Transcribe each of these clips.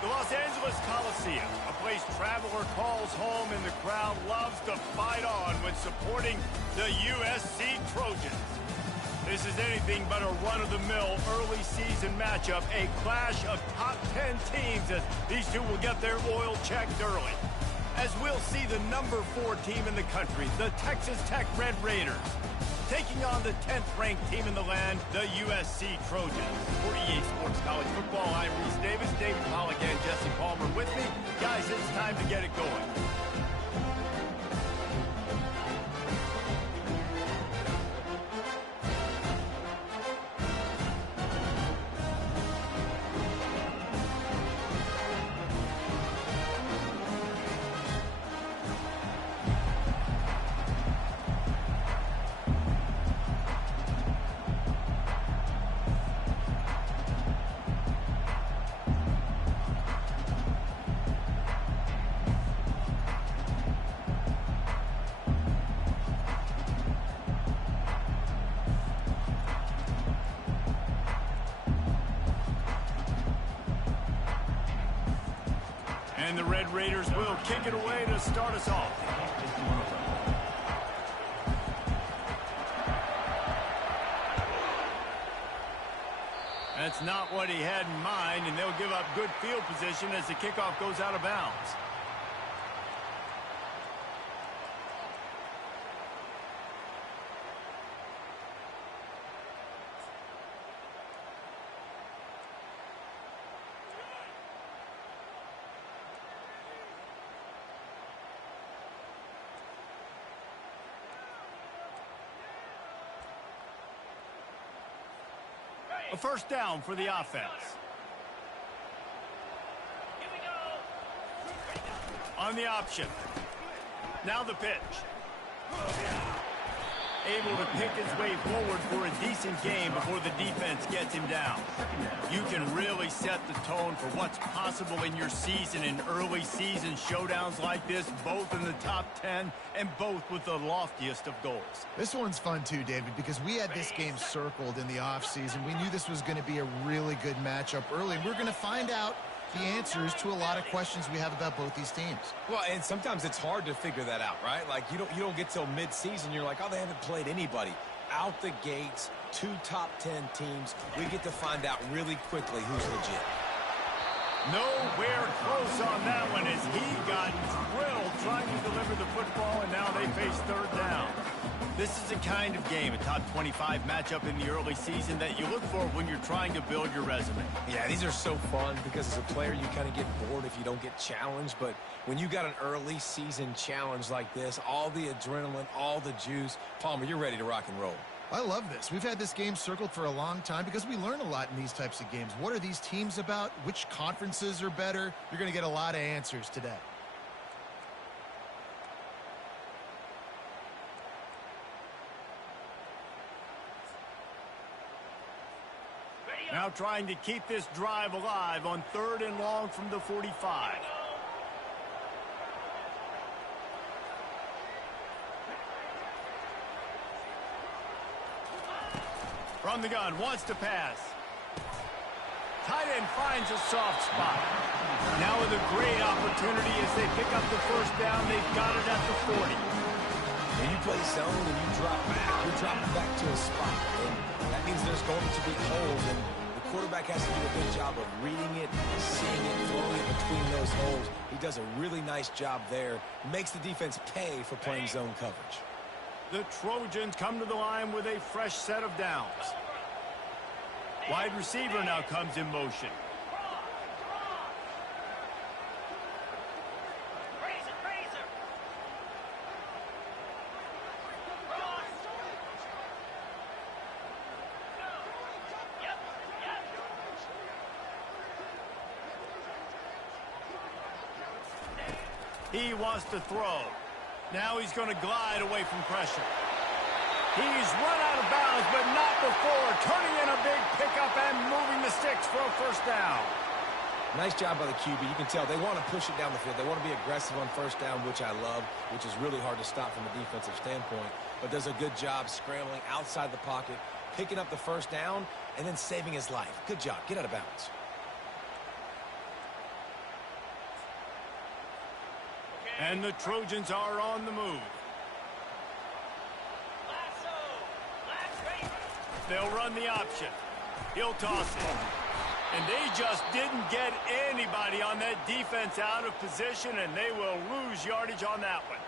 The Los Angeles Coliseum, a place traveler calls home and the crowd loves to fight on when supporting the USC Trojans. This is anything but a run-of-the-mill early season matchup, a clash of top 10 teams as these two will get their oil checked early. As we'll see the number 4 team in the country, the Texas Tech Red Raiders, taking on the 10th-ranked team in the land, the USC Trojans. For EA Sports College Football, I'm Reese Davis, David Pollack, and Jesse Palmer with me. Guys, it's time to get it going. And the Red Raiders will kick it away to start us off. That's not what he had in mind, and they'll give up good field position as the kickoff goes out of bounds. A first down for the offense. On the option. Now the pitch. Able to pick his way forward for a decent game before the defense gets him down. You can really set the tone for what's possible in your season in early season showdowns like this, both in the top 10 and both with the loftiest of goals. This one's fun too, David, because we had this game circled in the offseason. We knew this was going to be a really good matchup early, and we're going to find out the answers to a lot of questions we have about both these teams. Well, and sometimes it's hard to figure that out, right? Like you don't get till mid-season, you're like, oh, they haven't played anybody. Out the gates, 2 top 10 teams. We get to find out really quickly who's legit. Nowhere close on that one as he got drilled trying to deliver the football, and now they face third down. This is the kind of game, a top 25 matchup in the early season, that you look for when you're trying to build your resume. Yeah, these are so fun because as a player, you kind of get bored if you don't get challenged. But when you got an early season challenge like this, all the adrenaline, all the juice, Palmer, you're ready to rock and roll. I love this. We've had this game circled for a long time because we learn a lot in these types of games. What are these teams about? Which conferences are better? You're going to get a lot of answers today. Now trying to keep this drive alive on 3rd and long from the 45. From the gun, wants to pass. Tight end finds a soft spot. Now with a great opportunity as they pick up the first down, they've got it at the 40. When you play zone and you drop back, you're dropping back to a spot. And that means there's going to be holes, and the quarterback has to do a good job of reading it, seeing it, throwing it between those holes. He does a really nice job there. Makes the defense pay for playing zone coverage. The Trojans come to the line with a fresh set of downs. Wide receiver now comes in motion. He wants to throw. Now he's going to glide away from pressure. He's run out of bounds, but not before turning in a big pickup and moving the sticks for a first down. Nice job by the QB. You can tell they want to push it down the field. They want to be aggressive on first down, which I love, which is really hard to stop from a defensive standpoint, but does a good job scrambling outside the pocket, picking up the first down, and then saving his life. Good job. Get out of bounds. And the Trojans are on the move. They'll run the option. He'll toss it. And they just didn't get anybody on that defense out of position, and they will lose yardage on that one.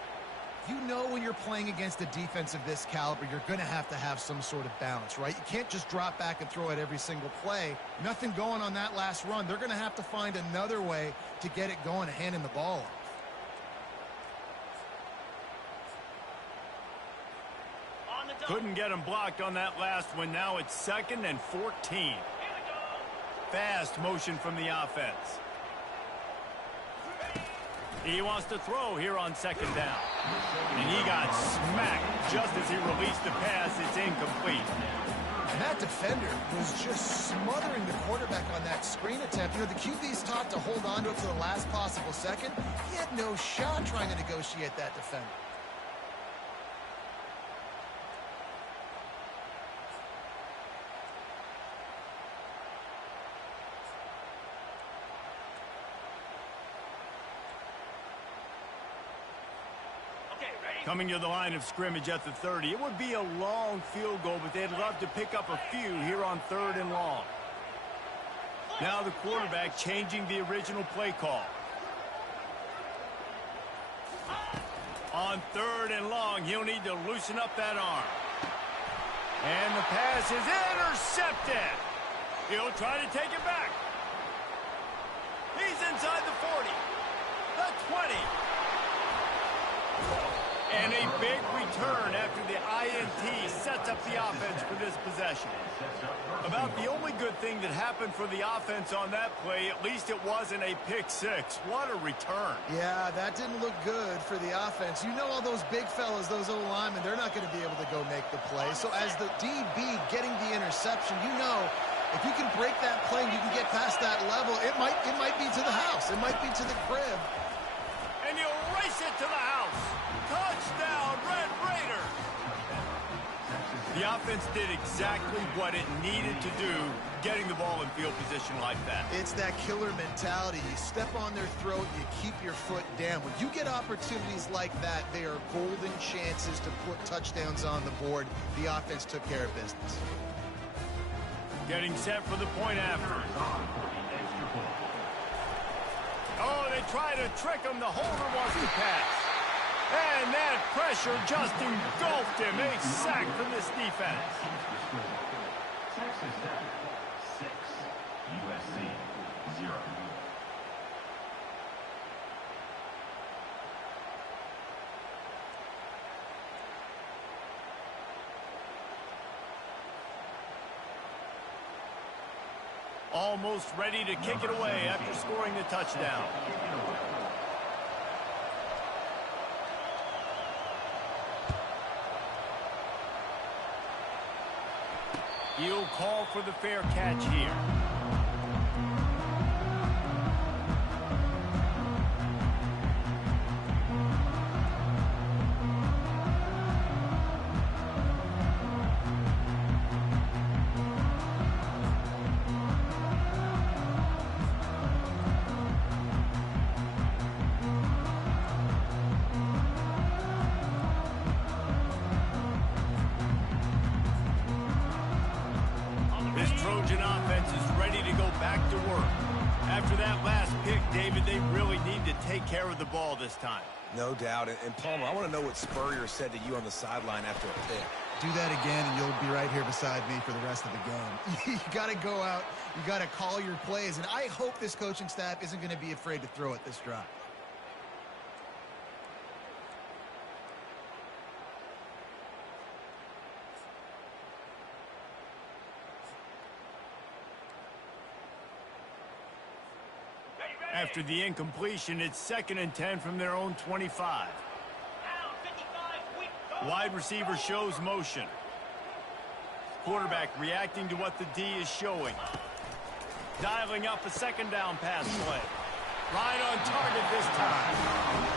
You know when you're playing against a defense of this caliber, you're going to have some sort of balance, right? You can't just drop back and throw it every single play. Nothing going on that last run. They're going to have to find another way to get it going and handing the ball off. Couldn't get him blocked on that last one. Now it's 2nd and 14. Fast motion from the offense. He wants to throw here on 2nd down. And he got smacked just as he released the pass. It's incomplete. And that defender was just smothering the quarterback on that screen attempt. You know, the QB's taught to hold on to it to the last possible second. He had no shot trying to negotiate that defender. Coming to the line of scrimmage at the 30. It would be a long field goal, but they'd love to pick up a few here on 3rd and long. Now the quarterback changing the original play call. On 3rd and long, he'll need to loosen up that arm. And the pass is intercepted. He'll try to take it back. He's inside the 40. The 20. And a big return after the INT sets up the offense for this possession. About the only good thing that happened for the offense on that play, at least it wasn't a pick six. What a return. Yeah, that didn't look good for the offense. You know all those big fellas, those O-linemen, they're not going to be able to go make the play. So as the DB getting the interception, you know if you can break that play and you can get past that level, it might be to the house. It might be to the crib. And you race it to the house. Touchdown, Red Raiders! The offense did exactly what it needed to do, getting the ball in field position like that. It's that killer mentality. You step on their throat, you keep your foot down. When you get opportunities like that, they are golden chances to put touchdowns on the board. The offense took care of business. Getting set for the point after. Oh, they try to trick him. The holder wants to pass. And that pressure just engulfed him. A sack from this defense. Texas Tech 6, USC 0. Almost ready to kick it away after scoring the touchdown. He'll call for the fair catch here. Care of the ball this time. No doubt. And Palmer, I want to know what Spurrier said to you on the sideline after a pick. Do that again, and you'll be right here beside me for the rest of the game. You got to go out. You got to call your plays. And I hope this coaching staff isn't going to be afraid to throw it this drive. After the incompletion, it's 2nd and 10 from their own 25. Wide receiver shows motion. Quarterback reacting to what the D is showing. Dialing up a 2nd down pass play. Right on target this time.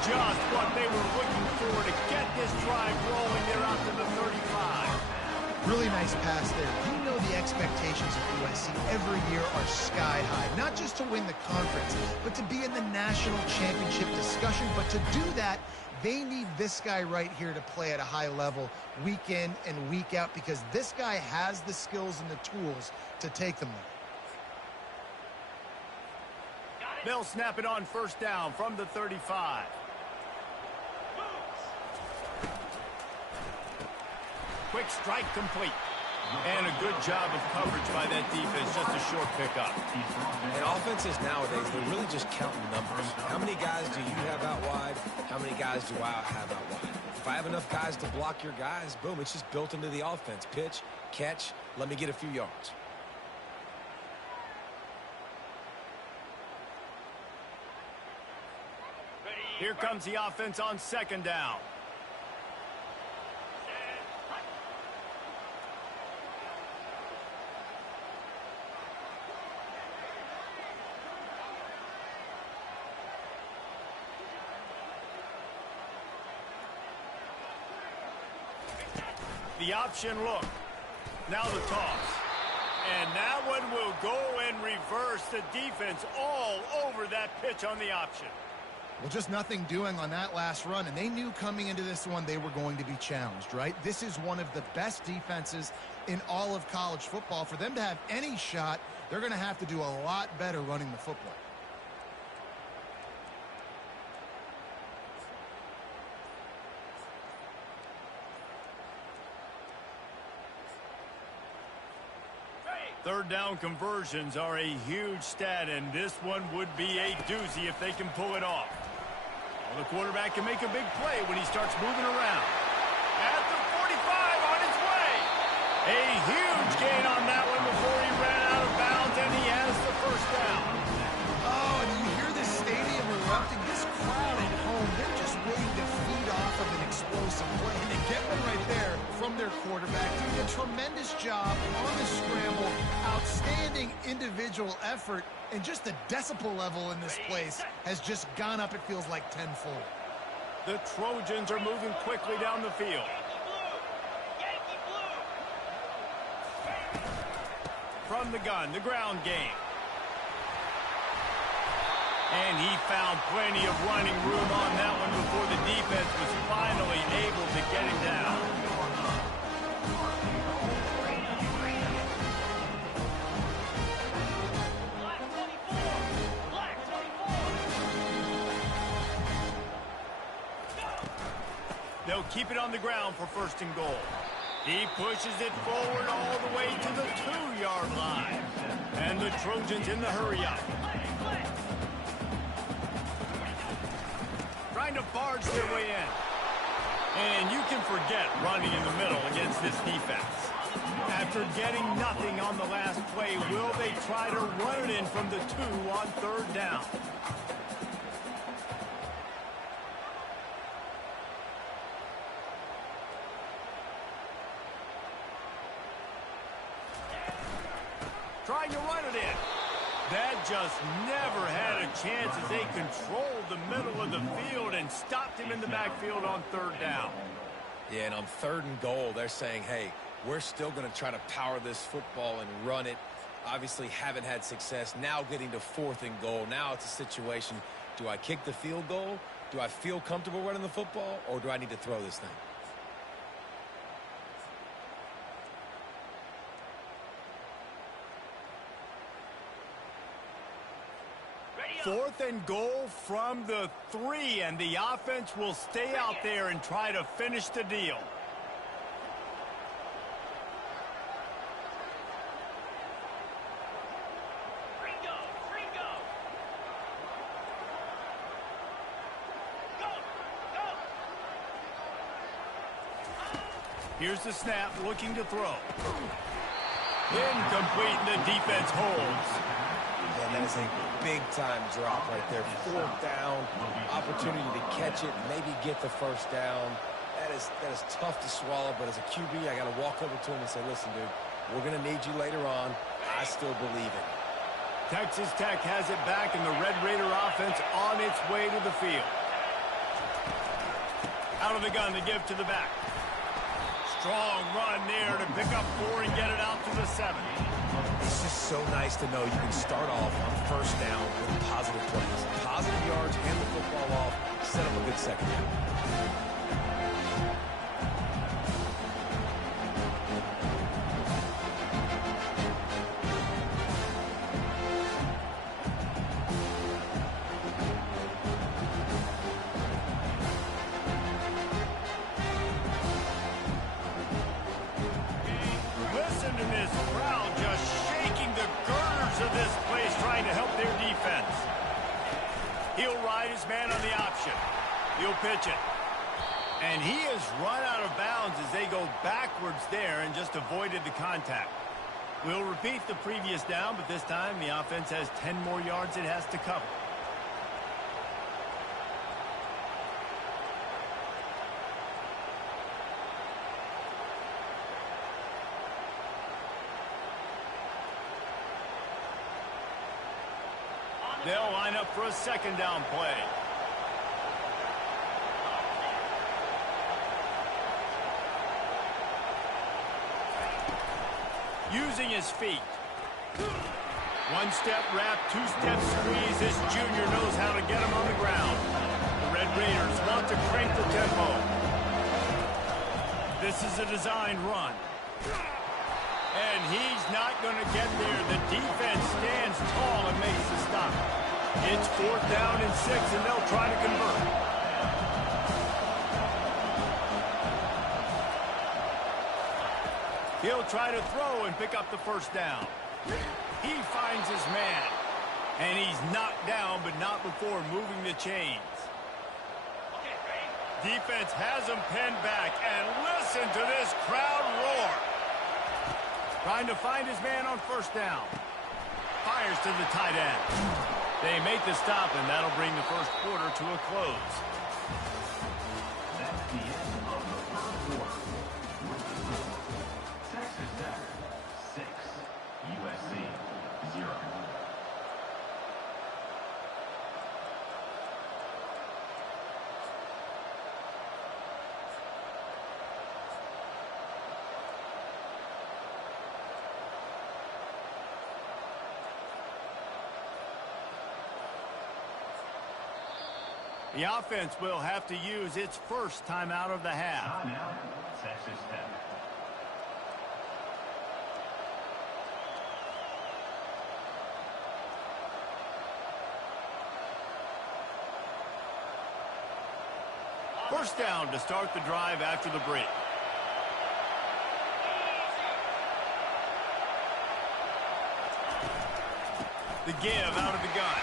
Just what they were looking for to get this drive rolling there out to the 35. Really nice pass there. You know the expectations of USC every year are sky high. Not just to win the conference, but to be in the national championship discussion. But to do that, they need this guy right here to play at a high level week in and week out, because this guy has the skills and the tools to take them there. They'll snap it on first down from the 35. Quick strike complete. And a good job of coverage by that defense. Just a short pickup. And offenses nowadays, they're really just counting numbers. How many guys do you have out wide? How many guys do I have out wide? If I have enough guys to block your guys, boom, it's just built into the offense. Pitch, catch, let me get a few yards. Here comes the offense on second down. The option look. Now the toss. And that one will go and reverse. The defense all over that pitch on the option. Well, just nothing doing on that last run, and they knew coming into this one they were going to be challenged, right? This is one of the best defenses in all of college football. For them to have any shot, they're going to have to do a lot better running the football. Third down conversions are a huge stat, and this one would be a doozy if they can pull it off. Well, the quarterback can make a big play when he starts moving around. At the 45 on his way. A huge gain on that one before he ran out of bounds, and he has the first down. Oh, and you hear this stadium erupting. This crowd at home, they're just waiting to feed off of an explosive play, and they get one right there from their quarterback, doing a tremendous job on the scramble. Outstanding individual effort, and just the decibel level in this place has just gone up, it feels like, tenfold. The Trojans are moving quickly down the field. From the gun, the ground game. And he found plenty of running room on that one before the defense was finally able to get him down. They'll keep it on the ground for first and goal. He pushes it forward all the way to the 2-yard line. And the Trojans in the hurry-up. Trying to barge their way in. And you can forget running in the middle against this defense. After getting nothing on the last play, will they try to run it in from the 2 on third down? Trying to run it in. That just never had a chance as they controlled the middle of the field and stopped him in the backfield on third down. Yeah, and on third and goal, they're saying, hey, we're still going to try to power this football and run it. Obviously haven't had success. Now getting to fourth and goal. Now it's a situation, do I kick the field goal? Do I feel comfortable running the football? Or do I need to throw this thing? Fourth and goal from the 3, and the offense will stay out there and try to finish the deal. Here's the snap, looking to throw. Incomplete, and the defense holds. And that is a big-time drop right there. Fourth down, opportunity to catch it, maybe get the first down. That is tough to swallow, but as a QB, I got to walk over to him and say, listen, dude, we're going to need you later on. I still believe it. Texas Tech has it back, and the Red Raider offense on its way to the field. Out of the gun to give to the back. Strong run there to pick up 4 and get it out to the 7. It's just so nice to know you can start off on first down with positive plays. Positive yards, hand the football off, set up a good second down. Listen to this crowd just shaking the girders of this place trying to help their defense. He'll ride his man on the option. He'll pitch it. And he has run out of bounds as they go backwards there and just avoided the contact. We'll repeat the previous down, but this time the offense has 10 more yards it has to cover. They'll line up for a second down play. Using his feet. One-step wrap, two-step squeeze. This junior knows how to get him on the ground. The Red Raiders want to crank the tempo. This is a designed run. And he's not going to get there. The defense stands tall and makes the stop. It's 4th down and 6, and they'll try to convert. He'll try to throw and pick up the first down. He finds his man. And he's knocked down, but not before moving the chains. Defense has him pinned back. And listen to this crowd roar. Trying to find his man on first down. Fires to the tight end. They make the stop, and that'll bring the first quarter to a close. That's the end of the first quarter. Texas Tech 6, USC 0. The offense will have to use its first timeout of the half. Timeout, Texas Tech. First down to start the drive after the break. The give out of the gun.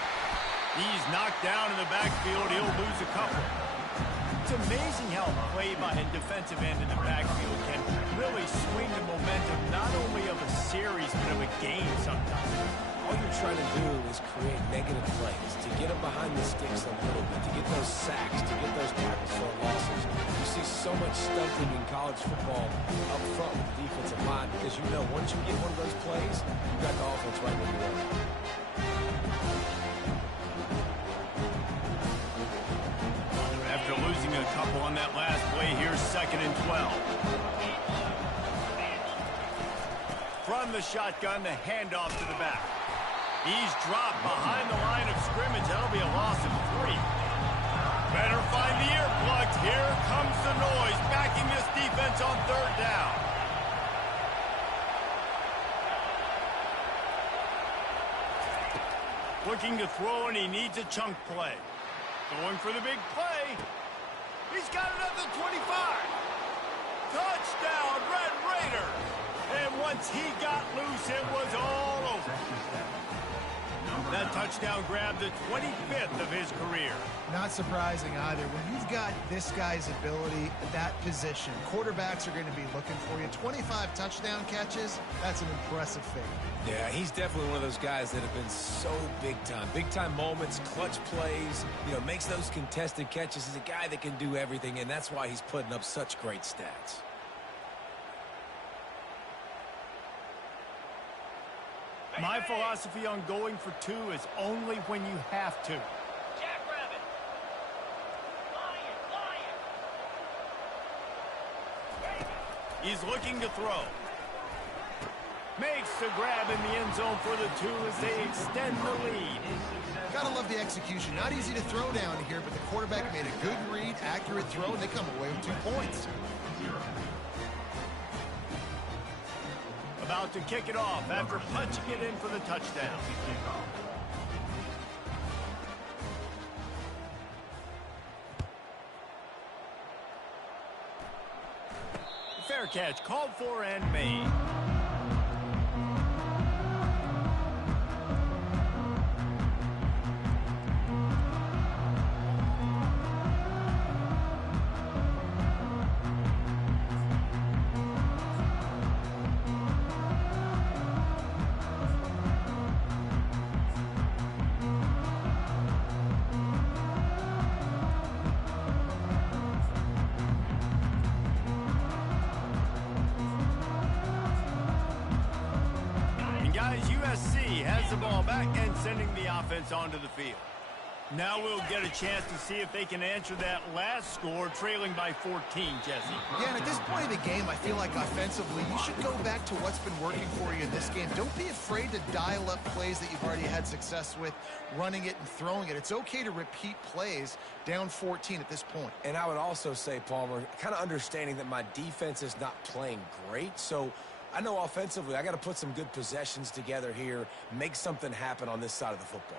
He's knocked down in the backfield. He'll lose a couple. It's amazing how a play by a defensive end in the backfield can really swing the momentum not only of a series but of a game sometimes. All you're trying to do is create negative plays, to get them behind the sticks a little bit, to get those sacks, to get those tackles for losses. You see so much stunting in college football up front with the defensive line because you know once you get one of those plays, you got the offense right where you want it. After losing a couple on that last play, here's 2nd and 12. From the shotgun, the handoff to the back. He's dropped behind the line of scrimmage. That'll be a loss of 3. Better find the earplugs. Here comes the noise, backing this defense on 3rd down. Looking to throw, and he needs a chunk play. Going for the big play. He's got it at the 25. Touchdown, Red Raiders. And once he got loose, it was all over. That touchdown grabbed the 25th of his career. Not surprising either. When you've got this guy's ability at that position, quarterbacks are going to be looking for you. 25 touchdown catches, that's an impressive feat. Yeah, he's definitely one of those guys that have been so big time. Big time moments, clutch plays, makes those contested catches. He's a guy that can do everything, and that's why he's putting up such great stats. My philosophy on going for 2 is only when you have to. Jackrabbit. Lion, lion. He's looking to throw. Makes the grab in the end zone for the 2 as they extend the lead. Gotta love the execution. Not easy to throw down here, but the quarterback made a good read, accurate throw, and they come away with 2 points. About to kick it off after punching it in for the touchdown. Fair catch called for and made. USC has the ball back and sending the offense onto the field. Now we'll get a chance to see if they can answer that last score, trailing by 14, Jesse. Yeah, and at this point of the game, I feel like offensively, you should go back to what's been working for you in this game. Don't be afraid to dial up plays that you've already had success with, running it and throwing it. It's okay to repeat plays down 14 at this point. And I would also say, Palmer, kind of understanding that my defense is not playing great, so I know offensively I got to put some good possessions together here, make something happen on this side of the football.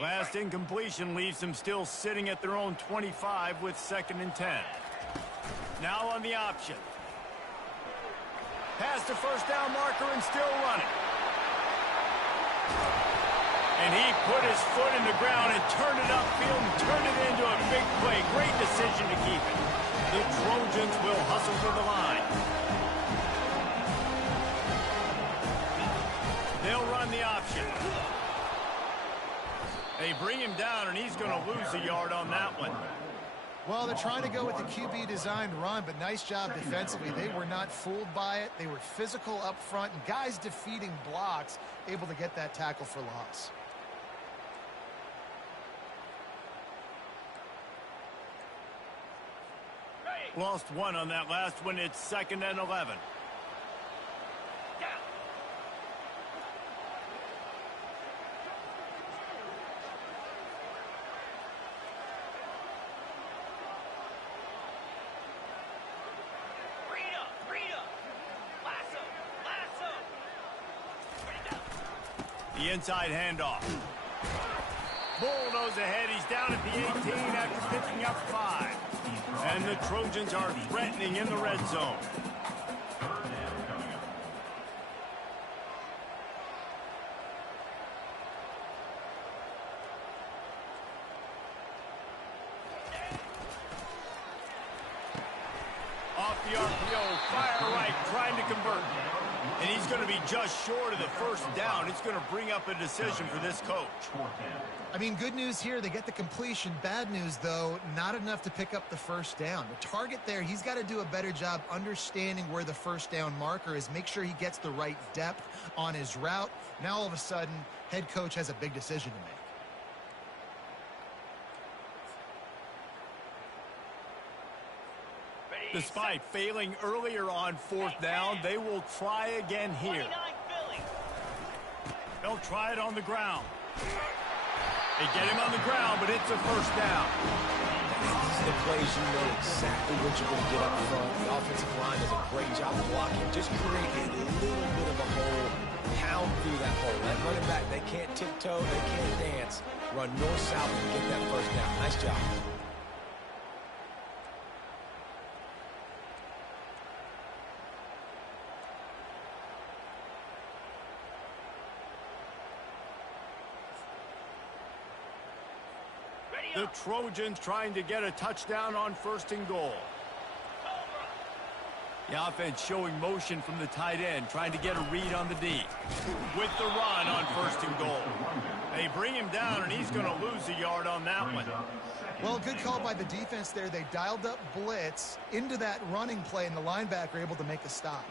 Last incompletion leaves them still sitting at their own 25 with 2nd and 10. Now on the option. Past the first down marker and still running. And he put his foot in the ground and turned it upfield and turned it into a big play. Great decision to keep it. The Trojans will hustle to the line. They'll run the option. They bring him down, and he's going to lose a yard on that one. Well, they're trying to go with the QB-designed run, but nice job defensively. They were not fooled by it. They were physical up front, and guys defeating blocks, able to get that tackle for loss. Lost one on that last one. It's 2nd and 11. The inside handoff. Bulldoze ahead. He's down at the 18 after picking up 5. And the Trojans are threatening in the red zone. Off the RPO, fire right, trying to convert. And he's going to be just short of the first down. It's going to bring up a decision for this coach. I mean, good news here, they get the completion. Bad news, though, not enough to pick up the first down. The target there, he's got to do a better job understanding where the first down marker is, make sure he gets the right depth on his route. Now, all of a sudden, head coach has a big decision to make. Despite failing earlier on 4th down, they will try again here. They'll try it on the ground. They get him on the ground, but it's a first down. These are the plays you know exactly what you're going to get up front. The offensive line does a great job of blocking. Just create a little bit of a hole, pound through that hole. That running back, they can't tiptoe, they can't dance. Run north-south and get that first down. Nice job. The Trojans trying to get a touchdown on 1st and goal. The offense showing motion from the tight end, trying to get a read on the D. With the run on 1st and goal. They bring him down, and he's going to lose a yard on that one. Well, good call by the defense there. They dialed up blitz into that running play, and the linebacker able to make a stop.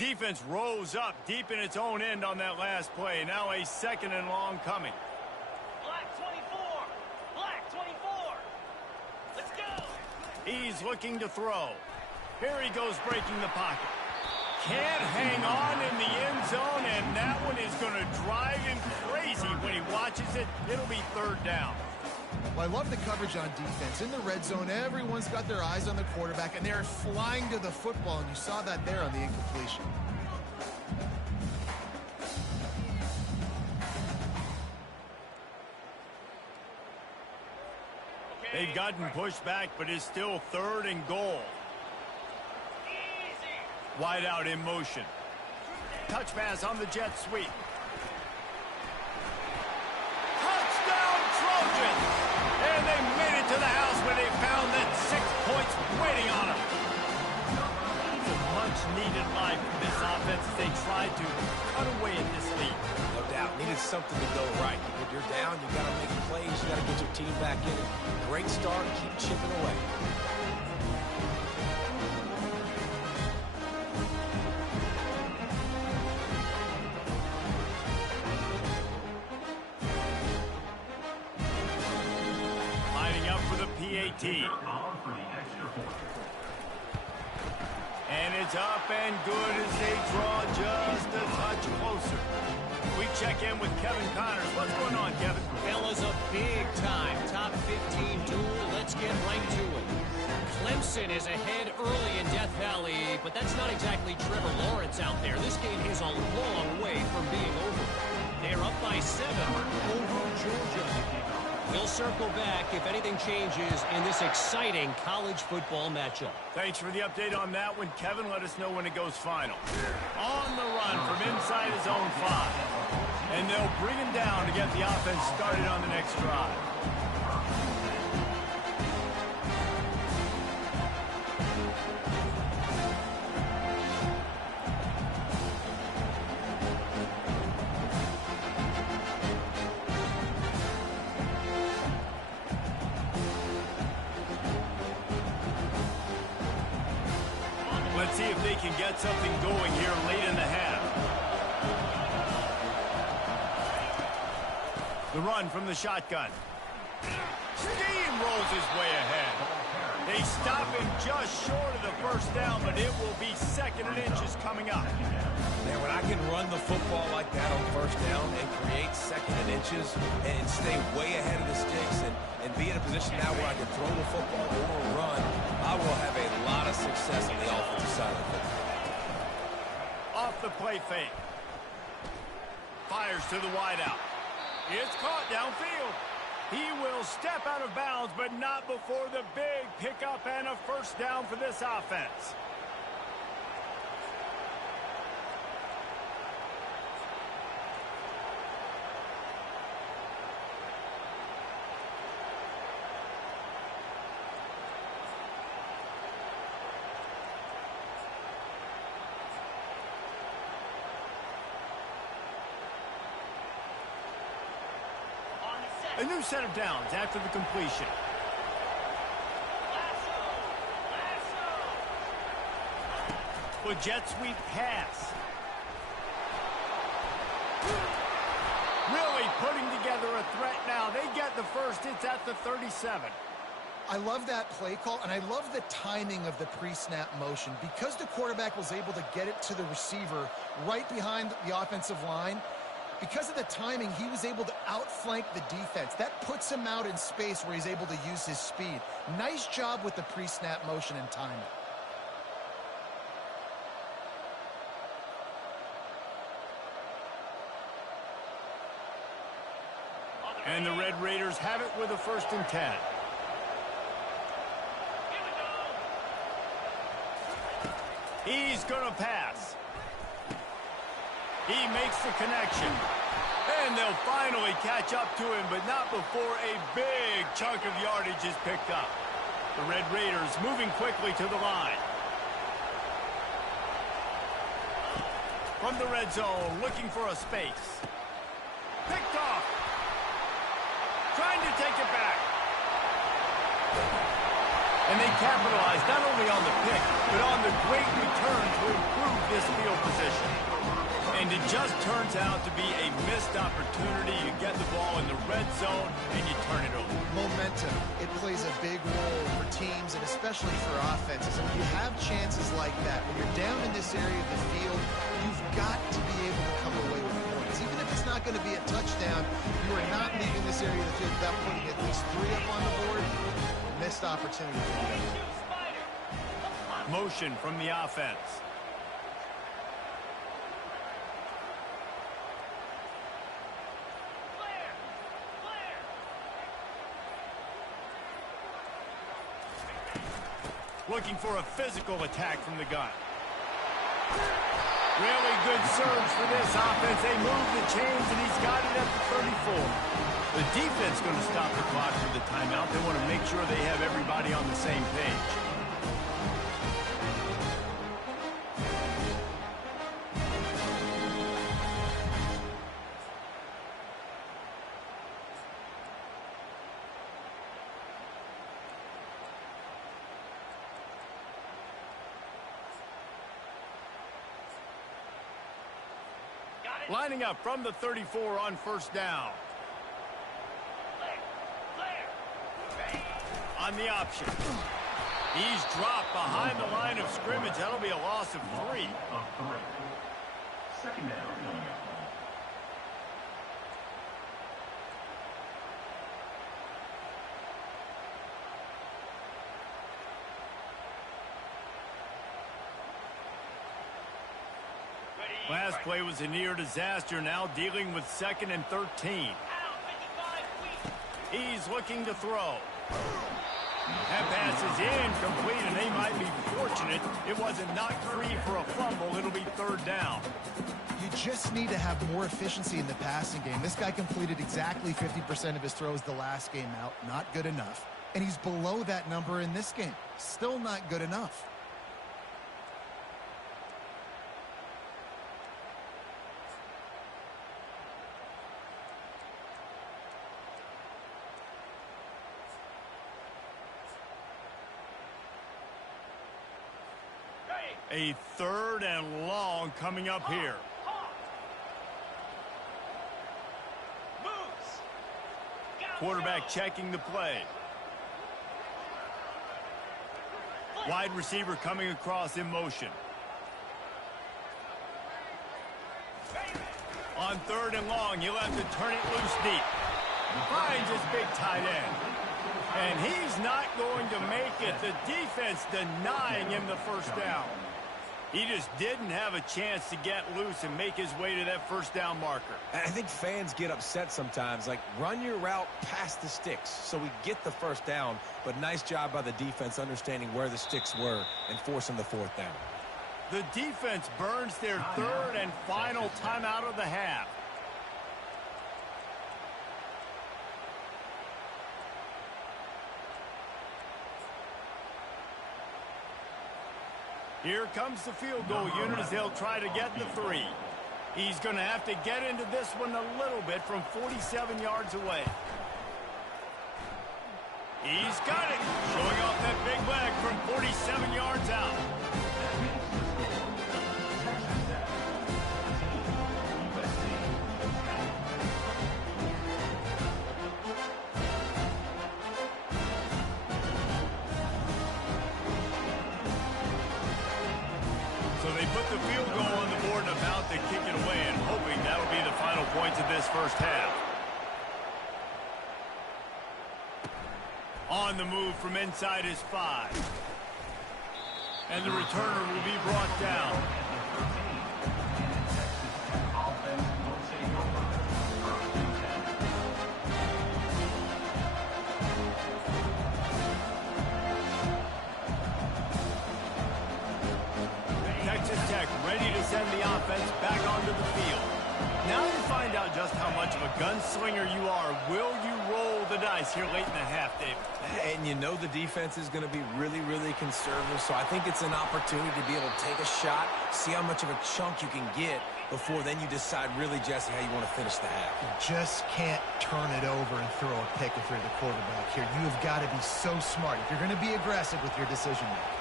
Defense rose up deep in its own end on that last play. Now a 2nd and long coming. Black 24. Black 24. Let's go. He's looking to throw. Here he goes breaking the pocket. Can't hang on in the end zone, and that one is going to drive him crazy when he watches it. It'll be 3rd down. Well, I love the coverage on defense. In the red zone, everyone's got their eyes on the quarterback, and they're flying to the football, and you saw that there on the incompletion. They've gotten pushed back, but it's still 3rd and goal. Wide out in motion. Touch pass on the jet sweep. Touchdown Trojans! And they made it to the house where they found that 6 points waiting on them. So much needed life from this offense as they tried to cut away at this lead. No doubt. Needed something to go right. When you're down, you got to make plays. You got to get your team back in it. Great start. Keep chipping away. PAT. And it's up and good as they draw just a touch closer. We check in with Kevin Connors. What's going on, Kevin? Fellas, a big-time top 15 duel. Let's get right to it. Clemson is ahead early in Death Valley, but that's not exactly Trevor Lawrence out there. This game is a long way from being over. They're up by 7 over Georgia. We'll circle back if anything changes in this exciting college football matchup. Thanks for the update on that one, Kevin. Let us know when it goes final. On the run from inside his own 5. And they'll bring him down to get the offense started on the next drive. Let's see if they can get something going here late in the half. The run from the shotgun. Steamrolls his way ahead. They stop him just short of the 1st down, but it will be 2nd and inches coming up. Man, when I can run the football like that on 1st down and create 2nd and inches and stay way ahead of the sticks and be in a position now where I can throw the football or run, I will have a lot of success on the offensive side of the football. Off the play fake. Fires to the wideout. It's caught downfield. He will step out of bounds, but not before the big pickup and a 1st down for this offense. A new set of downs after the completion. With jet sweep pass. Really putting together a threat now. They get the 1st. It's at the 37. I love that play call, and I love the timing of the pre-snap motion. Because the quarterback was able to get it to the receiver right behind the offensive line, because of the timing, he was able to outflank the defense. That puts him out in space where he's able to use his speed. Nice job with the pre-snap motion and timing. And the Red Raiders have it with a 1st and 10. He's going to pass. He makes the connection. And they'll finally catch up to him, but not before a big chunk of yardage is picked up. The Red Raiders moving quickly to the line. From the red zone, looking for a space. Picked off. Trying to take it back. And they capitalized not only on the pick, but on the great return to improve this field position. And it just turns out to be a missed opportunity. You get the ball in the red zone, and you turn it over. Momentum. It plays a big role for teams and especially for offenses. And when you have chances like that, when you're down in this area of the field, you've got to be able to come away with points. Even if it's not going to be a touchdown, you are not leaving this area of the field without putting at least 3 up on the board. Missed opportunity for the other. Motion from the offense. Looking for a physical attack from the gun. Really good surge for this offense. They move the chains, and he's got it at the 34. The defense going to stop the clock for the timeout. They want to make sure they have everybody on the same page. Lining up from the 34 on first down. On the option. He's dropped behind the line of scrimmage. That'll be a loss of 3. Second down. Last play was a near disaster. Now dealing with 2nd and 13. He's looking to throw. That pass is incomplete, and they might be fortunate it wasn't knocked free for a fumble. It'll be 3rd down. You just need to have more efficiency in the passing game. This guy completed exactly 50% of his throws the last game out. Not good enough. And he's below that number in this game. Still not good enough. A 3rd and long coming up here. Quarterback checking the play. Wide receiver coming across in motion. On 3rd and long, he'll have to turn it loose deep. Finds his big tight end. And he's not going to make it. The defense denying him the first down. He just didn't have a chance to get loose and make his way to that first down marker. And I think fans get upset sometimes. Like, run your route past the sticks so we get the first down. But nice job by the defense understanding where the sticks were and forcing the 4th down. The defense burns their 3rd and final timeout of the half. Here comes the field goal unit as they'll try to get the 3. He's going to have to get into this one a little bit from 47 yards away. He's got it. Showing off that big leg from 47 yards out. Put the field goal on the board and about to kick it away, and hoping that'll be the final points of this first half. On the move from inside his 5. And the returner will be brought down. Ready to send the offense back onto the field. Now you find out just how much of a gunslinger you are. Will you roll the dice here late in the half, David? And you know the defense is going to be really, really conservative, so I think it's an opportunity to be able to take a shot, see how much of a chunk you can get, before then you decide really, Jesse, how you want to finish the half. You just can't turn it over and throw a pick if you're the quarterback here. You have got to be so smart if you're going to be aggressive with your decision making.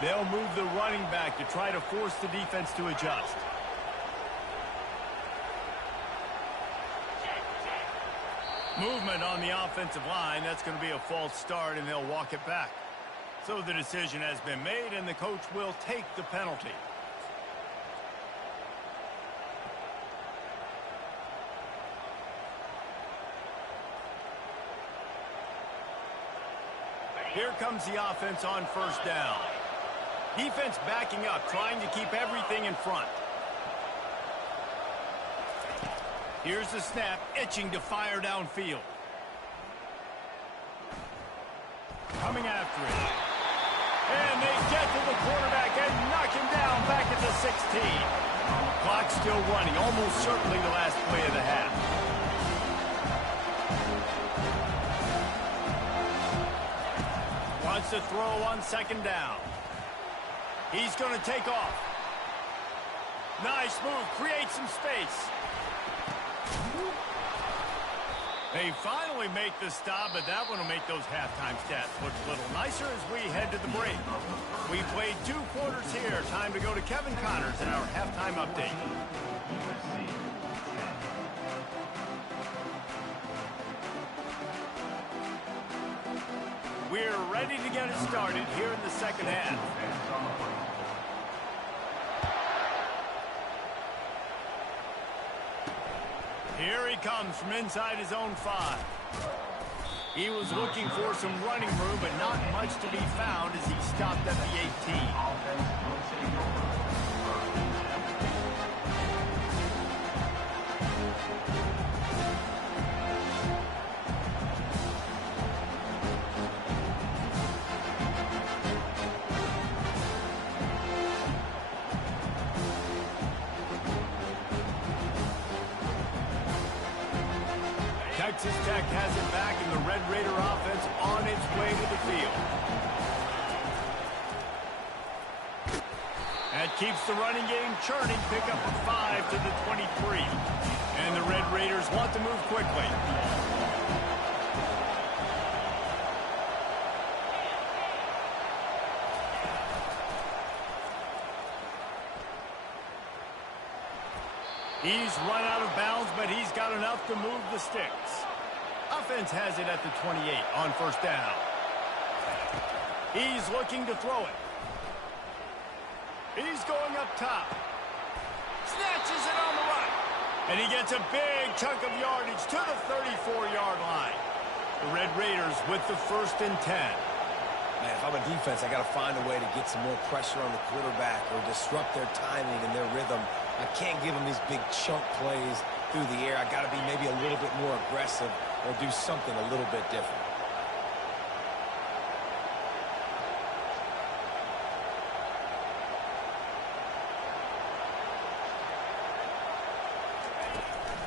They'll move the running back to try to force the defense to adjust. Movement on the offensive line. That's going to be a false start, and they'll walk it back. So the decision has been made, and the coach will take the penalty. Here comes the offense on first down. Defense backing up, trying to keep everything in front. Here's the snap, itching to fire downfield. Coming after it. And they get to the quarterback and knock him down back at the 16. Clock still running, almost certainly the last play of the half. Wants to throw on second down. He's going to take off. Nice move, create some space. They finally make the stop, but that one will make those halftime stats look a little nicer as we head to the break. We played 2 quarters here. Time to go to Kevin Connors in our halftime update. We're ready to get it started here in the second half. Here he comes from inside his own 5. He was looking for some running room, but not much to be found as he stopped at the 18. Texas Tech has it back, and the Red Raider offense on its way to the field. That keeps the running game churning. Pick up a 5 to the 23. And the Red Raiders want to move quickly. He's run out of bounds, but he's got enough to move the sticks. Offense has it at the 28 on first down. He's looking to throw it. He's going up top. Snatches it on the right. And he gets a big chunk of yardage to the 34-yard line. The Red Raiders with the 1st and 10. Man, if I'm a defense, I got to find a way to get some more pressure on the quarterback or disrupt their timing and their rhythm. I can't give them these big chunk plays through the air. I got to be maybe a little bit more aggressive or do something a little bit different.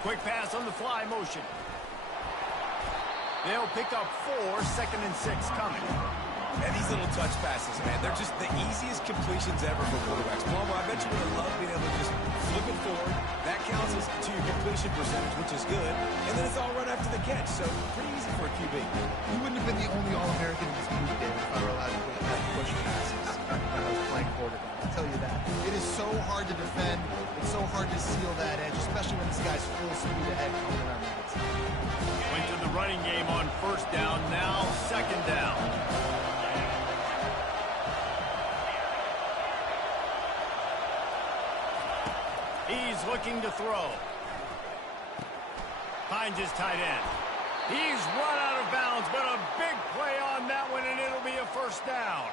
Quick pass on the fly motion. They'll pick up 4, 2nd and 6 coming. And these little touch passes, man, they're just the easiest completions ever for quarterbacks. Palmer, I bet you would love being able to just flip it forward. That counts as to your completion percentage, which is good. And then it's all run after the catch, so pretty easy for a QB. You wouldn't have been the only All-American in this group, David, if I were allowed to push passes when I was playing quarterback. I'll tell you that. It is so hard to defend. It's so hard to seal that edge, especially when this guy's full speed ahead coming around the outside. Went to the running game on first down, now 2nd down. He's looking to throw. Finds his tight end. He's run out of bounds, but a big play on that one, and it'll be a 1st down.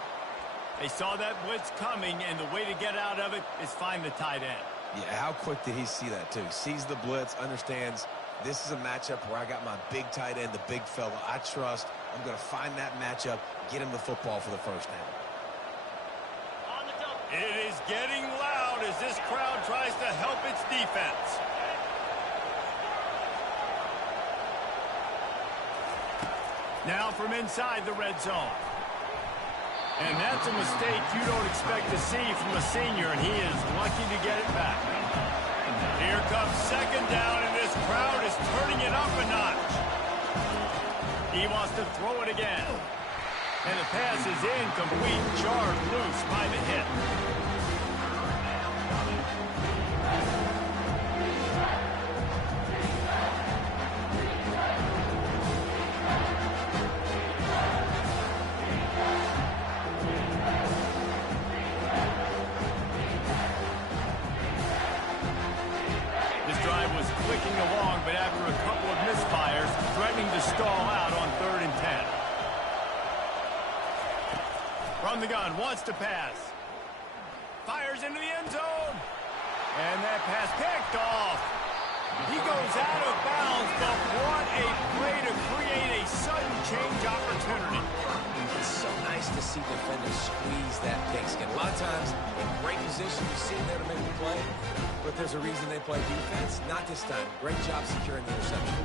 They saw that blitz coming, and the way to get out of it is find the tight end. Yeah, how quick did he see that, too? Sees the blitz, understands this is a matchup where I got my big tight end, the big fella I trust. I'm going to find that matchup, get him the football for the 1st down. On the double. It is getting loud as this crowd tries to help its defense. Now from inside the red zone. And that's a mistake you don't expect to see from a senior, and he is lucky to get it back. Here comes second down, and this crowd is turning it up a notch. He wants to throw it again. And the pass is incomplete, jarred loose by the hit. This drive was clicking along, but after a couple of misfires, threatening to stall out on 3rd and 10. From the gun, wants to pass. Fires into the end zone. And that pass picked off. He goes out of bounds, but what a play to create a sudden change opportunity. It's so nice to see defenders squeeze that pigskin. A lot of times, in great position, you see there to make the play, but there's a reason they play defense. Not this time. Great job securing the interception.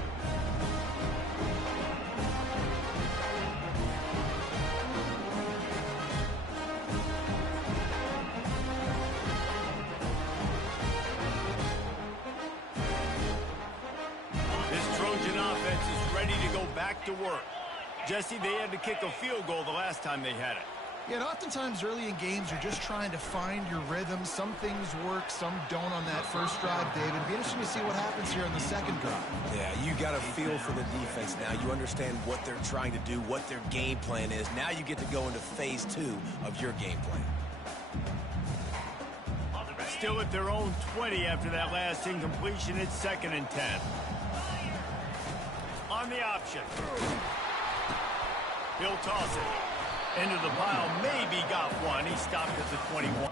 Back to work. Jesse, they had to kick a field goal the last time they had it. Yeah, and oftentimes early in games, you're just trying to find your rhythm. Some things work, some don't on that first drive, David. It'll be interesting to see what happens here on the second drive. Yeah, you got a feel for the defense now. You understand what they're trying to do, what their game plan is. Now you get to go into phase 2 of your game plan. Still at their own 20 after that last incompletion. It's 2nd and 10. On the option. He'll toss it. Into the pile. Maybe got one. He stopped at the 21.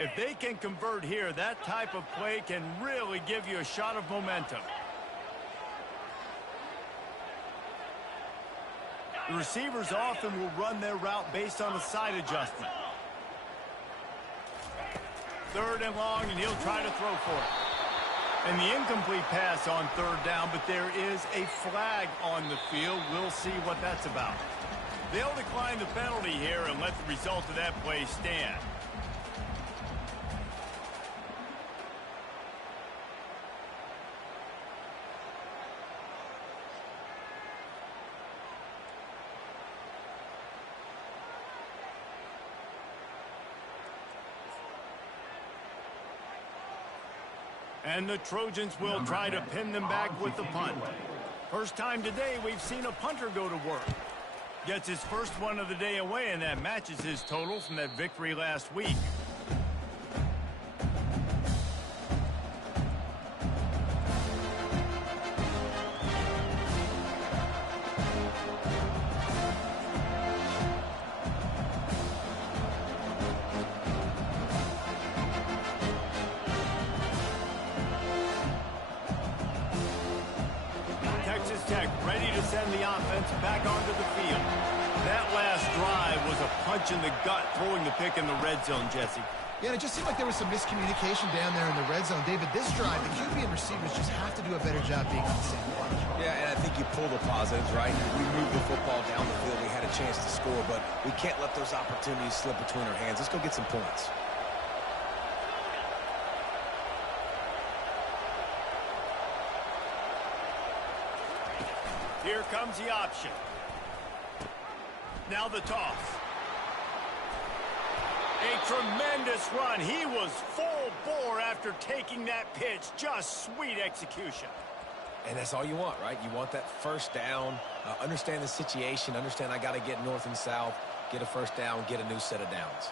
If they can convert here, that type of play can really give you a shot of momentum. The receivers often will run their route based on a side adjustment. 3rd and long, and he'll try to throw for it. And the incomplete pass on 3rd down, but there is a flag on the field. We'll see what that's about. They'll decline the penalty here and let the result of that play stand. And the Trojans will try to pin them back with the punt. First time today we've seen a punter go to work. Gets his first one of the day away, and that matches his total from that victory last week. Texas Tech ready to send the offense back onto the field. That last drive was a punch in the gut, throwing the pick in the red zone, Jesse. Yeah, and it just seemed like there was some miscommunication down there in the red zone. David, this drive, the QB and receivers just have to do a better job being on the same page. Yeah, and I think you pull the positives, right? We moved the football down the field. We had a chance to score, but we can't let those opportunities slip between our hands. Let's go get some points. Here comes the option. Now the toss. A tremendous run. He was full bore after taking that pitch. Just sweet execution. And that's all you want, right? You want that first down, understand the situation, understand I got to get north and south, get a first down, get a new set of downs.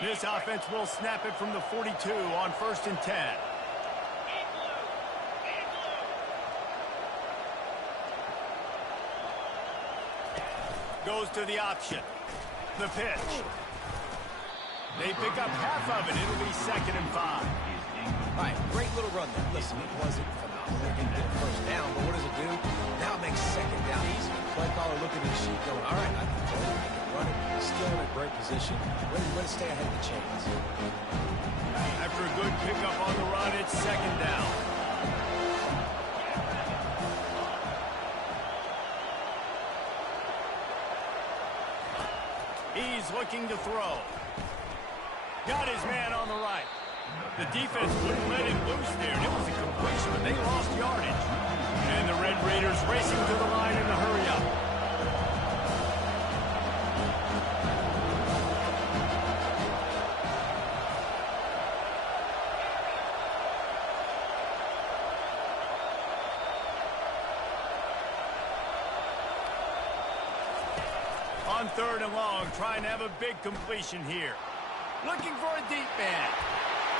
This offense will snap it from the 42 on 1st and 10. Goes to the option. The pitch. They pick up half of it. It'll be 2nd and 5. All right, great little run there. Listen, it wasn't phenomenal. They didn't get a first down, but what does it do? Now it makes 2nd down easy. Play caller looking at the sheet going, all right, I can throw it, I can run it. Still in a great position. Ready to stay ahead of the chains. After a good pickup on the run, it's 2nd down. He's looking to throw. Got his man on the right. The defense wouldn't let him loose there. It was a completion, but they lost yardage. And the Red Raiders racing to the line in the hurry-up. On 3rd and long, trying to have a big completion here. Looking for a deep man.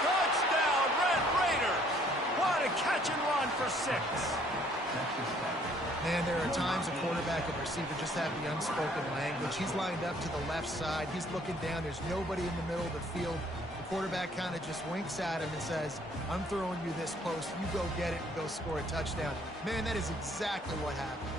Touchdown, Red Raiders! What a catch and run for 6. Man, there are times a quarterback and receiver just have the unspoken language. He's lined up to the left side. He's looking down. There's nobody in the middle of the field. The quarterback kind of just winks at him and says, I'm throwing you this post. You go get it and go score a touchdown. Man, that is exactly what happened.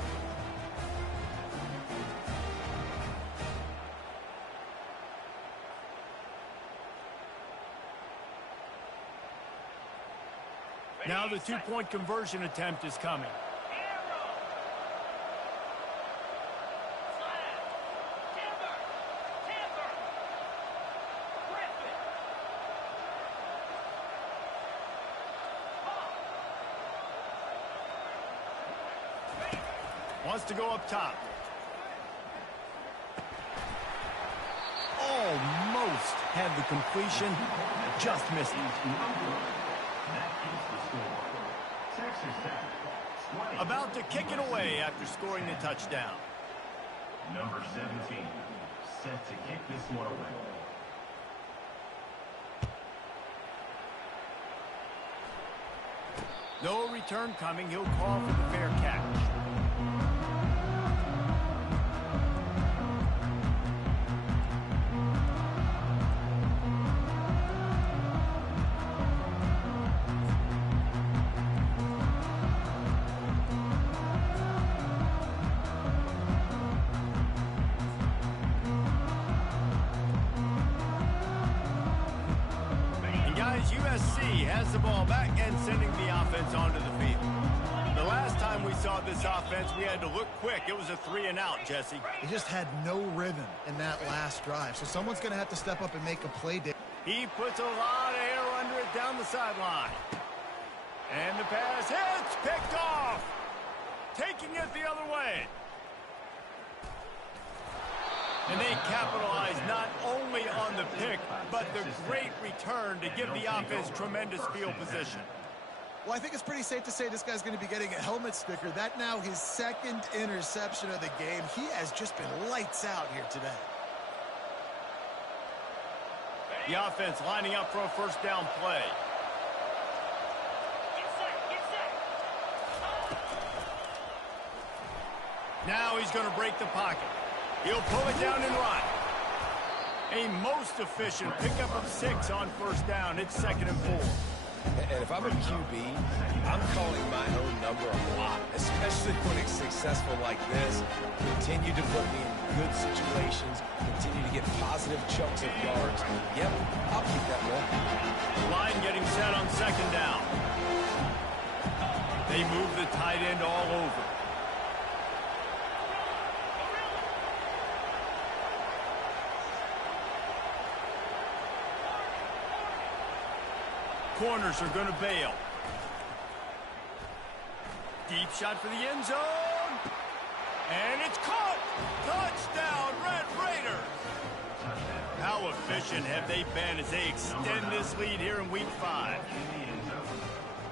Now the 2-point conversion attempt is coming. Wants to go up top. Almost had the completion. Just missed it. About to kick it away after scoring the touchdown. Number 17, set to kick this one away. No return coming. He'll call for the fair catch. USC has the ball back and sending the offense onto the field. The last time we saw this offense, we had to look quick. It was a 3-and-out, Jesse. He just had no rhythm in that last drive, so someone's going to have to step up and make a play. He puts a lot of air under it down the sideline. And the pass hits, picked off. Taking it the other way. And they capitalize not only on the pick, but the great return to give the offense tremendous field position. Well, I think it's pretty safe to say this guy's going to be getting a helmet sticker. That now his second interception of the game. He has just been lights out here today. The offense lining up for a first down play. Now he's going to break the pocket. He'll pull it down and run. A most efficient pickup of 6 on first down. It's 2nd and 4. And if I'm a QB, I'm calling my own number a lot, especially when it's successful like this. Continue to put me in good situations, continue to get positive chunks of yards. Yep, I'll keep that one. Line getting set on 2nd down. They move the tight end all over. Corners are going to bail. Deep shot for the end zone. And it's caught. Touchdown, Red Raiders. How efficient have they been as they extend this lead here in Week 5?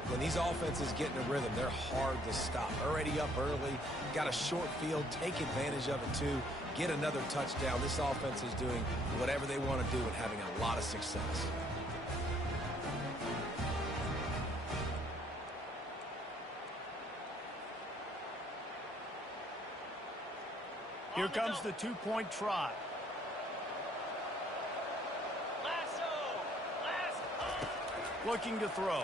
When these offenses get in a rhythm, they're hard to stop. Already up early, got a short field, take advantage of it too, get another touchdown. This offense is doing whatever they want to do and having a lot of success. Here comes the 2-point try. Looking to throw.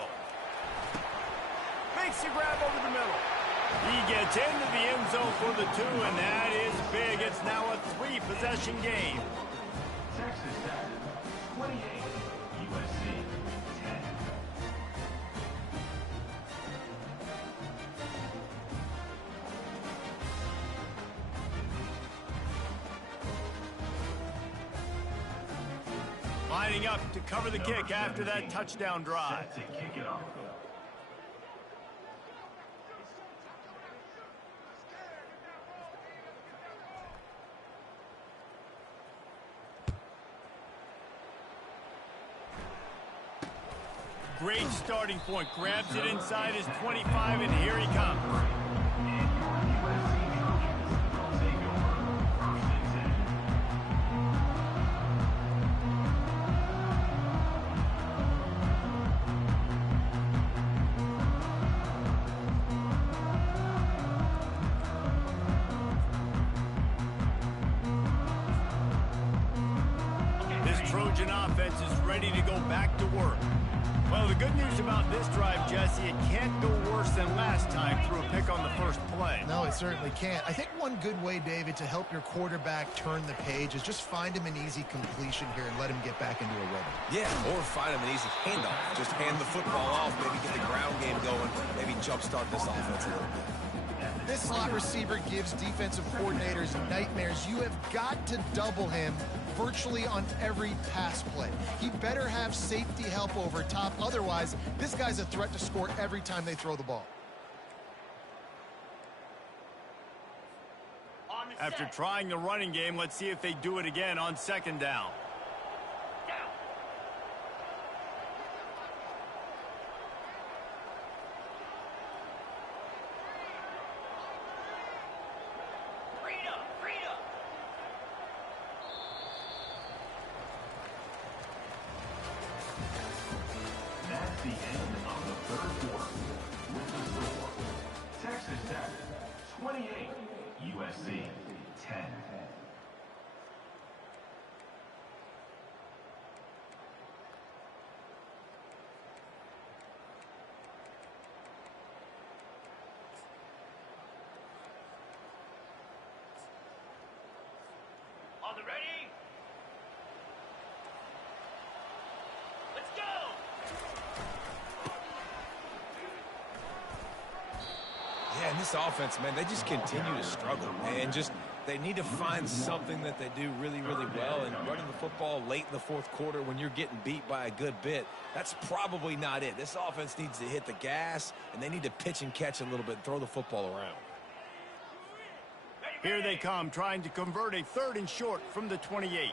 Makes the grab over the middle. He gets into the end zone for the 2, and that is big. It's now a 3-possession game. Texas Tech, 28, USC, 10. Lining up to cover the kick after that touchdown drive. Set to kick it off. Great starting point. Grabs it inside his 25, and here he comes. This Trojan offense is ready to go back to work. Well, the good news about this drive, Jesse, it can't go worse than last time through a pick on the first play. No, it certainly can't. I think one good way, David, to help your quarterback turn the page is just find him an easy completion here and let him get back into a rhythm. Yeah, or find him an easy handoff. Just hand the football off, maybe get the ground game going, maybe jumpstart this offense a little bit. This slot receiver gives defensive coordinators nightmares. You have got to double him virtually on every pass play. He better have safety help over top. Otherwise, this guy's a threat to score every time they throw the ball. After trying the running game, let's see if they do it again on 2nd down. That's the end of the 3rd quarter. With the score, Texas Tech, 28, USC, 10. On the ready? Let's go! Yeah, and this offense, man, they just continue to struggle, man. They need to find something that they do really, really well. And running the football late in the 4th quarter when you're getting beat by a good bit, that's probably not it. This offense needs to hit the gas, and they need to pitch and catch a little bit and throw the football around. Ready, Here they come, trying to convert a 3rd and short from the 28. Easy.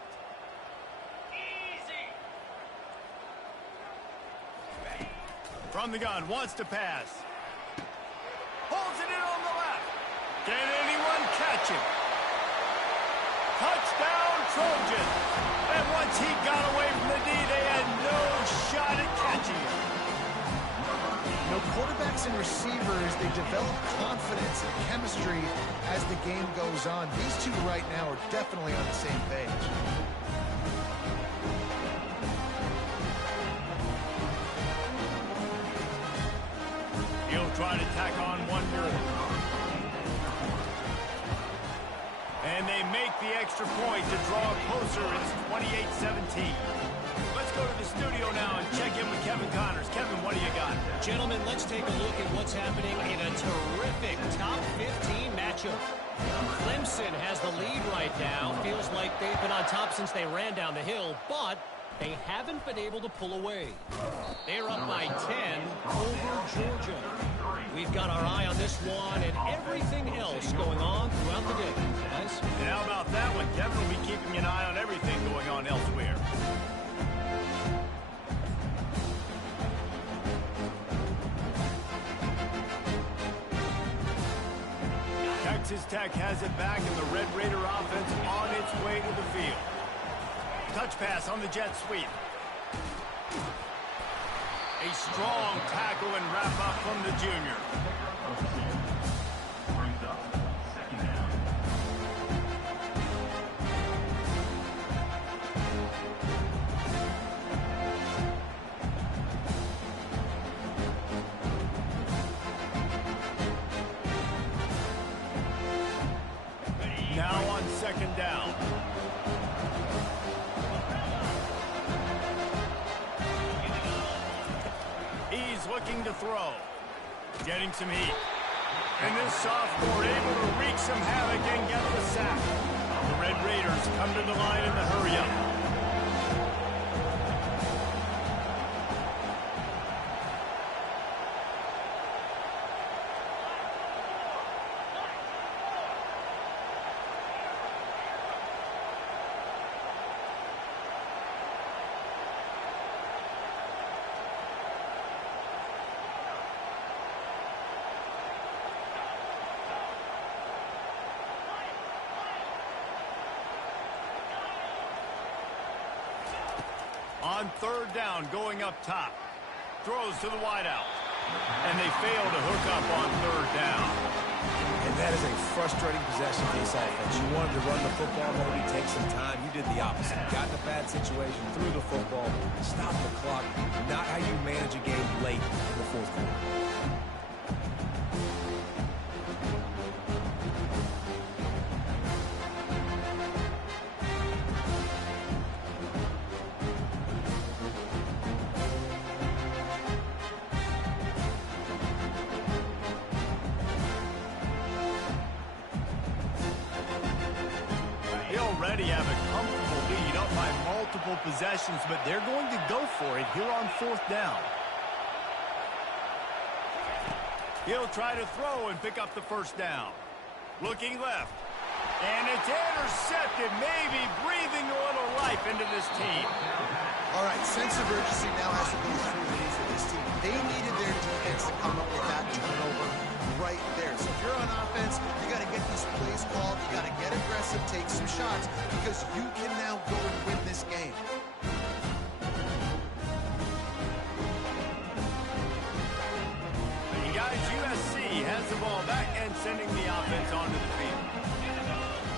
From the gun, wants to pass. Holds it in on the left. Can anyone catch him? Touchdown, Trojans. And once he got away from the D, they had no shot at catching him. You know, quarterbacks and receivers, they develop confidence and chemistry as the game goes on. These two right now are definitely on the same page. He'll try to tack on one more. And they make the extra point to draw closer. It's 28-17. Let's go to the studio now and check in with Kevin Connors. Kevin, what do you got? Gentlemen, let's take a look at what's happening in a terrific top 15 matchup. Clemson has the lead right now. Feels like they've been on top since they ran down the hill, but they haven't been able to pull away. They're up by 10 over Georgia. We've got our eye on this one and everything else going on throughout the day. Guys? And how about that one? Kevin will be keeping an eye on everything going on elsewhere. Texas Tech has it back, and the Red Raider offense on its way to the field. Touch pass on the jet sweep. A strong tackle and wrap up from the junior. Brings up 2nd down. Now on 2nd down. He's looking to throw. Getting some heat. And this sophomore able to wreak some havoc and get the sack. The Red Raiders come to the line in the hurry-up. On 3rd down, going up top. Throws to the wideout. And they fail to hook up on 3rd down. And that is a frustrating possession for this offense. You wanted to run the football, maybe take some time. You did the opposite. Got in a bad situation, threw the football, stopped the clock. Not how you manage a game late in the 4th quarter. Already have a comfortable lead up by multiple possessions, but they're going to go for it here on 4th down. He'll try to throw and pick up the 1st down. Looking left. And it's intercepted, maybe breathing a little life into this team. All right, sense of urgency now has to go through the knees of this team. They needed their defense to come up with that turnover right there. So if you're on offense, you got to get these plays called. You got to get aggressive, take some shots, because you can now go and win this game. You guys, USC has the ball back and sending the offense onto the field.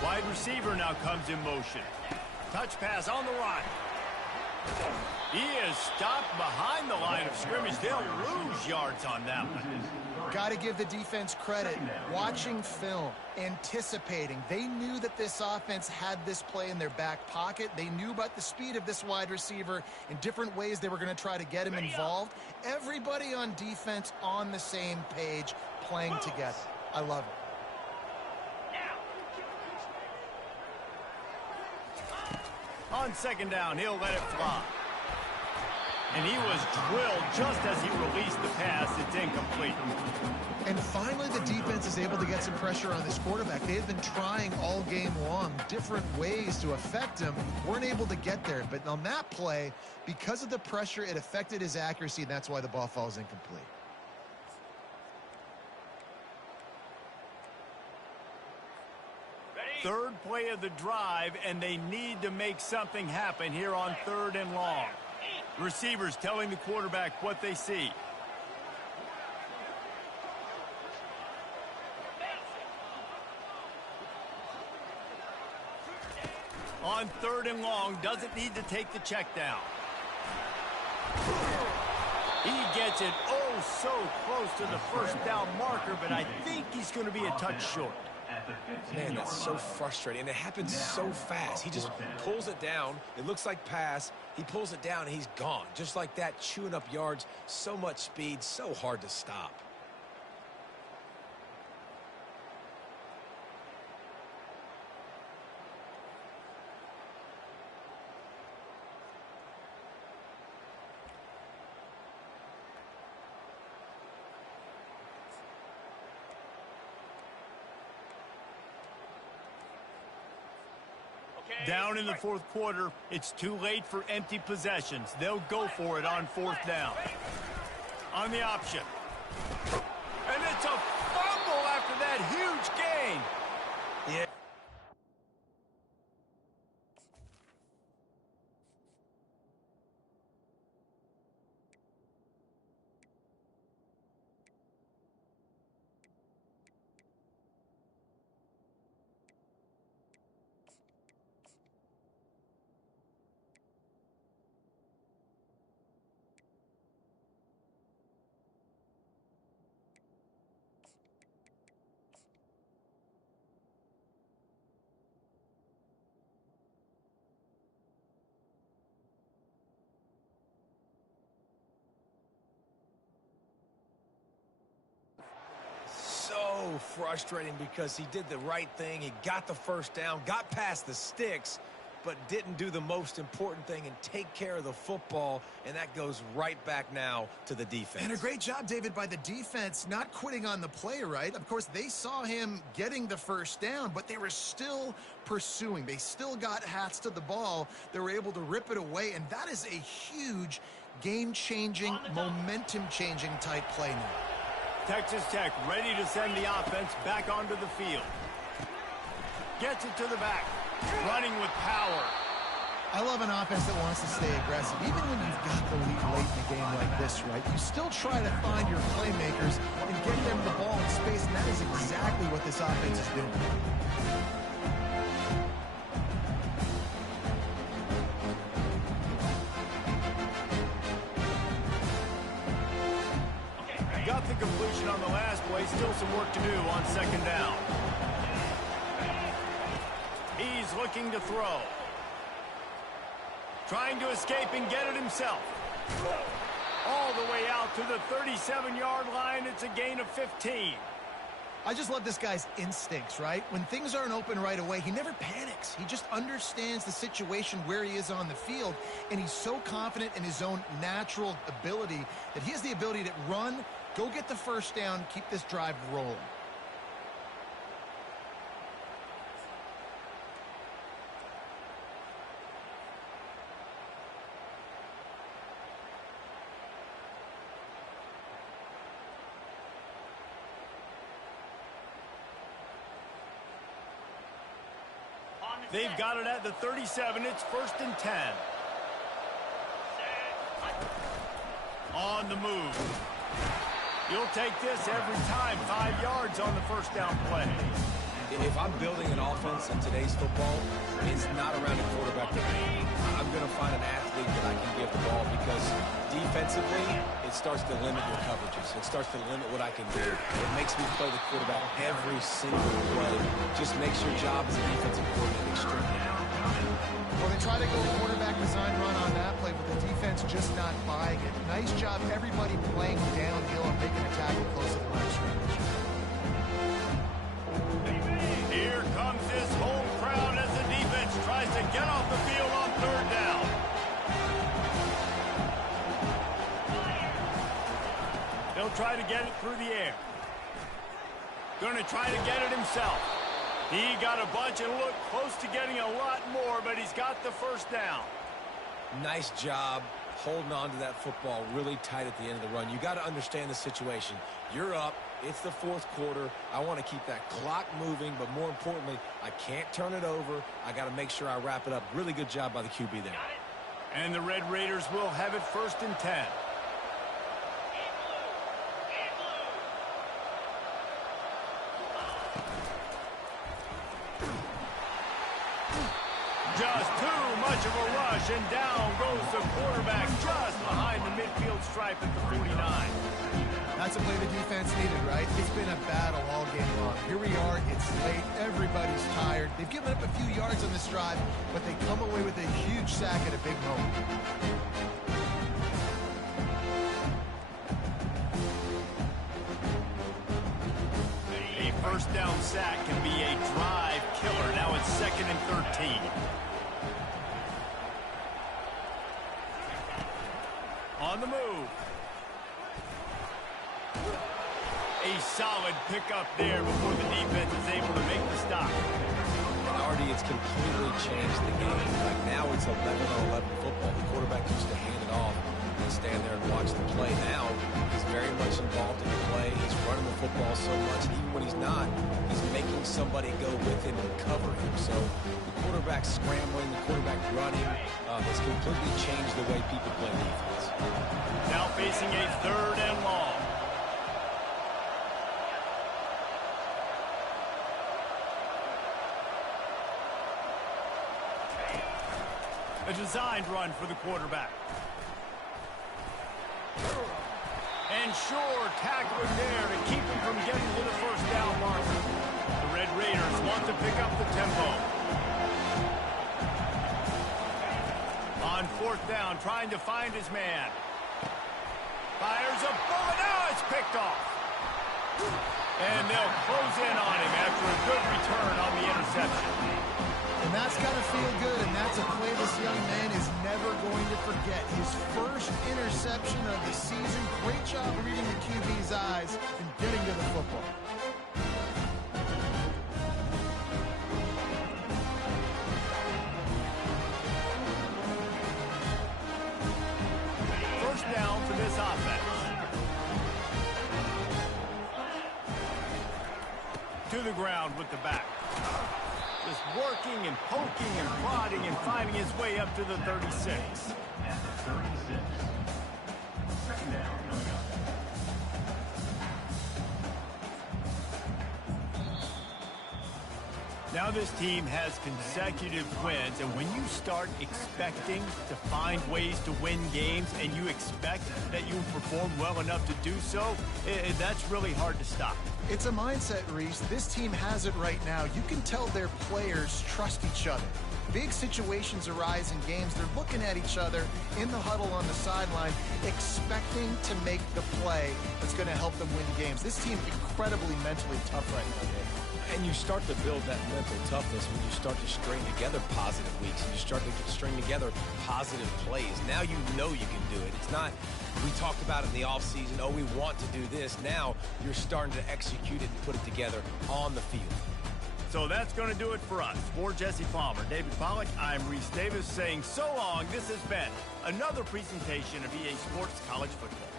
Wide receiver now comes in motion. Touch pass on the right. He is stopped behind the line of scrimmage. They'll lose yards on that one. Got to give the defense credit. Watching film, anticipating. They knew that this offense had this play in their back pocket. They knew about the speed of this wide receiver in different ways they were going to try to get him involved. Everybody on defense on the same page, playing together. I love it. On 2nd down, he'll let it fly. And he was drilled just as he released the pass. It's incomplete. And finally, the defense is able to get some pressure on this quarterback. They have been trying all game long different ways to affect him. Weren't able to get there. But on that play, because of the pressure, it affected his accuracy, and that's why the ball falls incomplete. Third play of the drive, and they need to make something happen here on 3rd and long. Receivers telling the quarterback what they see. On 3rd and long, doesn't need to take the check down. He gets it oh so close to the first down marker, but I think he's going to be a touch short. Man, that's so frustrating, and it happens so fast. He just pulls it down. It looks like pass. He pulls it down, and he's gone. Just like that, chewing up yards. So much speed, so hard to stop. Down in the 4th quarter, it's too late for empty possessions. They'll go for it on 4th down. On the option. And it's a fumble after that huge gain. Yeah. So frustrating because he did the right thing. He got the first down, got past the sticks, but didn't do the most important thing and take care of the football, and that goes right back now to the defense. And a great job, David, by the defense not quitting on the play, right? Of course, they saw him getting the first down, but they were still pursuing. They still got hats to the ball. They were able to rip it away, and that is a huge game-changing, momentum-changing type play now. Texas Tech ready to send the offense back onto the field. Gets it to the back. Running with power. I love an offense that wants to stay aggressive. Even when you've got the lead late in the game like this, right, you still try to find your playmakers and get them the ball in space, and that is exactly what this offense is doing. Got the completion on the last play. Still some work to do on 2nd down. He's looking to throw. Trying to escape and get it himself. All the way out to the 37-yard line. It's a gain of 15. I just love this guy's instincts, right? When things aren't open right away, he never panics. He just understands the situation where he is on the field, and he's so confident in his own natural ability that he has the ability to run, go get the first down, keep this drive rolling. They've got it at the 37. It's 1st and 10. On the move. You'll take this every time. 5 yards on the first down play. If I'm building an offense in today's football, it's not around a quarterback to me. I'm going to find an athlete that I can give the ball because defensively, it starts to limit your coverages. It starts to limit what I can do. It makes me play the quarterback every single play. Just makes your job as a defensive coordinator extremely hard. Well, they try to go quarterback design run on that play, but the defense just not buying it. Nice job, everybody playing downhill and making a tackle close to the line of scrimmage. Here comes his home crowd as the defense tries to get off the field on 3rd down. try to get it through the air. Going to try to get it himself. He got a bunch and looked close to getting a lot more, but he's got the first down. Nice job holding on to that football really tight at the end of the run. You got to understand the situation. You're up. It's the fourth quarter. I want to keep that clock moving, but more importantly, I can't turn it over. I got to make sure I wrap it up. Really good job by the QB there. And the Red Raiders will have it 1st and 10. Just too much of a rush, and down goes the quarterback just behind the midfield stripe at the 49. That's a play the defense needed, right? It's been a battle all game long. Here we are. It's late. Everybody's tired. They've given up a few yards on this drive, but they come away with a huge sack at a big moment. A first down sack can be a drive killer. Now it's 2nd and 13. On the move. A solid pickup there before the defense is able to make the stop. And Artie, it's completely changed the game. Like now it's 11-on-11 football. The quarterback used to hand it off and stand there and watch the play. Now he's very much involved in the play. He's running the football so much, and even when he's not, he's making somebody go with him and cover him. So the quarterback scrambling, the quarterback running, has completely changed the way people play defense. Now facing a 3rd and long. A designed run for the quarterback. And sure, tackling there to keep him from getting to the first down marker. The Red Raiders want to pick up the tempo. On 4th down, trying to find his man. Fires a bullet. Now it's picked off. And they'll close in on him after a good return on the interception. And that's got to feel good, and that's a play this young man is never going to forget. His first interception of the season. Great job reading the QB's eyes and getting to the football. First down for this offense. To the ground with the back. Just working and poking and prodding and finding his way up to the 36. At the 36. 2nd down coming up. Now this team has consecutive wins, and when you start expecting to find ways to win games and you expect that you perform well enough to do so, that's really hard to stop. It's a mindset, Reese. This team has it right now. You can tell their players trust each other. Big situations arise in games. They're looking at each other in the huddle on the sideline, expecting to make the play that's going to help them win games. This team incredibly mentally tough right now, Dave. And you start to build that mental toughness when you start to string together positive weeks and you start to string together positive plays. Now you know you can do it. It's not, we talked about it in the offseason, oh, we want to do this. Now you're starting to execute it and put it together on the field. So that's going to do it for us. For Jesse Palmer, David Pollack, I'm Reese Davis saying so long. This has been another presentation of EA Sports College Football.